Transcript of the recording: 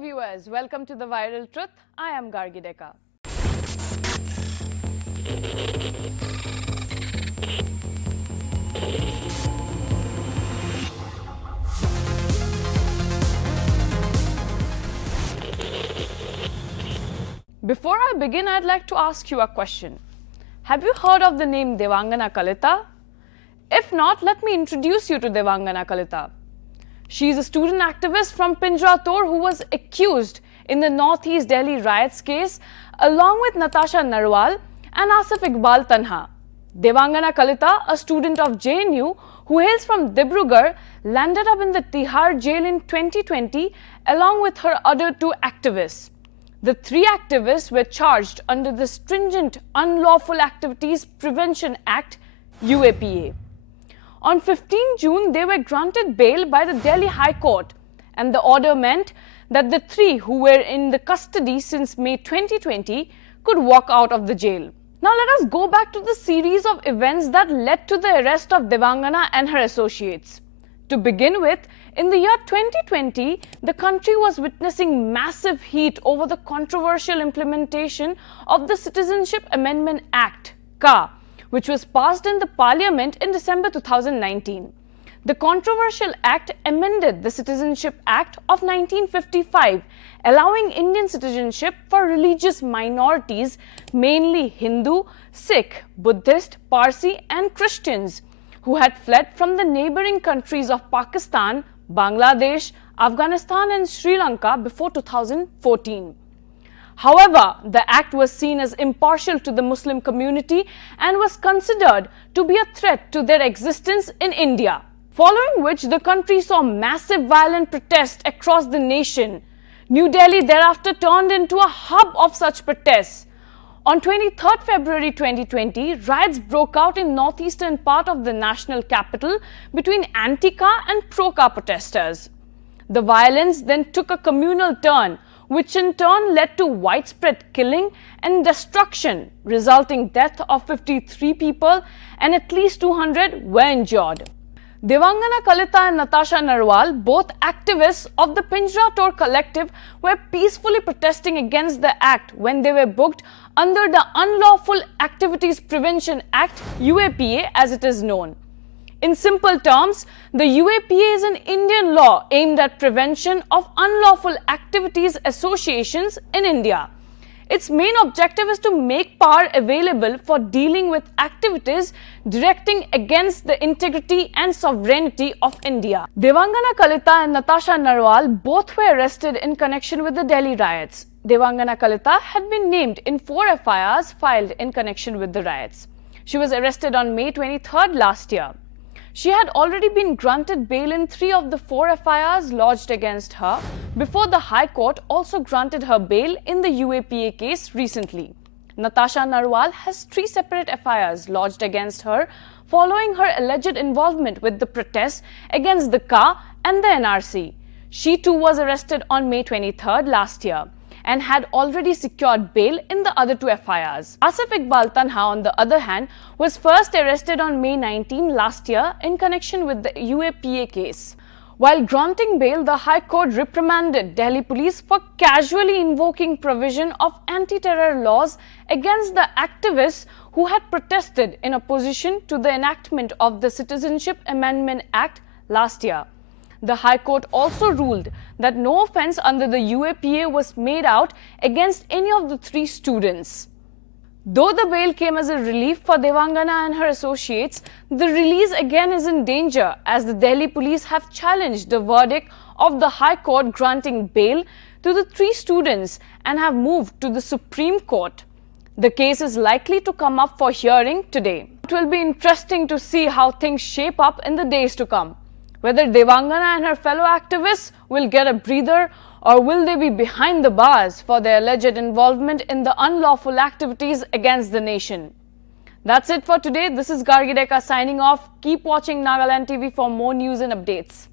viewers, welcome to The Viral Truth. I am Gargi Deka. Before I begin, I'd like to ask you a question. Have you heard of the name Devangana Kalita? If not, let me introduce you to Devangana Kalita. She is a student activist from Pinjra-Tor who was accused in the Northeast Delhi riots case along with Natasha Narwal and Asif Iqbal Tanha. Devangana Kalita, a student of JNU who hails from Dibrugarh, landed up in the Tihar jail in 2020 along with her other two activists. The three activists were charged under the stringent Unlawful Activities Prevention Act UAPA. On 15 June, they were granted bail by the Delhi High Court, and the order meant that the three who were in the custody since May 2020 could walk out of the jail. Now let us go back to the series of events that led to the arrest of Devangana and her associates. To begin with, in the year 2020, the country was witnessing massive heat over the controversial implementation of the Citizenship Amendment Act, CA, which was passed in the Parliament in December 2019. The controversial act amended the Citizenship Act of 1955, allowing Indian citizenship for religious minorities, mainly Hindu, Sikh, Buddhist, Parsi and Christians, who had fled from the neighboring countries of Pakistan, Bangladesh, Afghanistan and Sri Lanka before 2014. However, the act was seen as impartial to the Muslim community and was considered to be a threat to their existence in India. Following which, the country saw massive violent protests across the nation. New Delhi thereafter turned into a hub of such protests. On 23rd February 2020, riots broke out in northeastern part of the national capital between anti-Ka and pro-Ka protesters. The violence then took a communal turn, which in turn led to widespread killing and destruction, resulting death of 53 people and at least 200 were injured. Devangana Kalita and Natasha Narwal, both activists of the Pinjra-Tor collective, were peacefully protesting against the act when they were booked under the Unlawful Activities Prevention Act, UAPA as it is known. In simple terms, the UAPA is an Indian law aimed at prevention of unlawful activities associations in India. Its main objective is to make power available for dealing with activities directing against the integrity and sovereignty of India. Devangana Kalita and Natasha Narwal both were arrested in connection with the Delhi riots. Devangana Kalita had been named in 4 FIRs filed in connection with the riots. She was arrested on May 23rd last year. She had already been granted bail in 3 of the 4 FIRs lodged against her before the High Court also granted her bail in the UAPA case recently. Natasha Narwal has 3 separate FIRs lodged against her following her alleged involvement with the protests against the CA and the NRC. She too was arrested on May 23rd last year and had already secured bail in the other 2 FIRs. Asif Iqbal Tanha, on the other hand, was first arrested on May 19 last year in connection with the UAPA case. While granting bail, the High Court reprimanded Delhi police for casually invoking provision of anti-terror laws against the activists who had protested in opposition to the enactment of the Citizenship Amendment Act last year. The High Court also ruled that no offence under the UAPA was made out against any of the 3 students. Though the bail came as a relief for Devangana and her associates, the release again is in danger as the Delhi police have challenged the verdict of the High Court granting bail to the 3 students and have moved to the Supreme Court. The case is likely to come up for hearing today. It will be interesting to see how things shape up in the days to come. Whether Devangana and her fellow activists will get a breather or will they be behind the bars for their alleged involvement in the unlawful activities against the nation. That's it for today. This is Gargi Deka signing off. Keep watching Nagaland TV for more news and updates.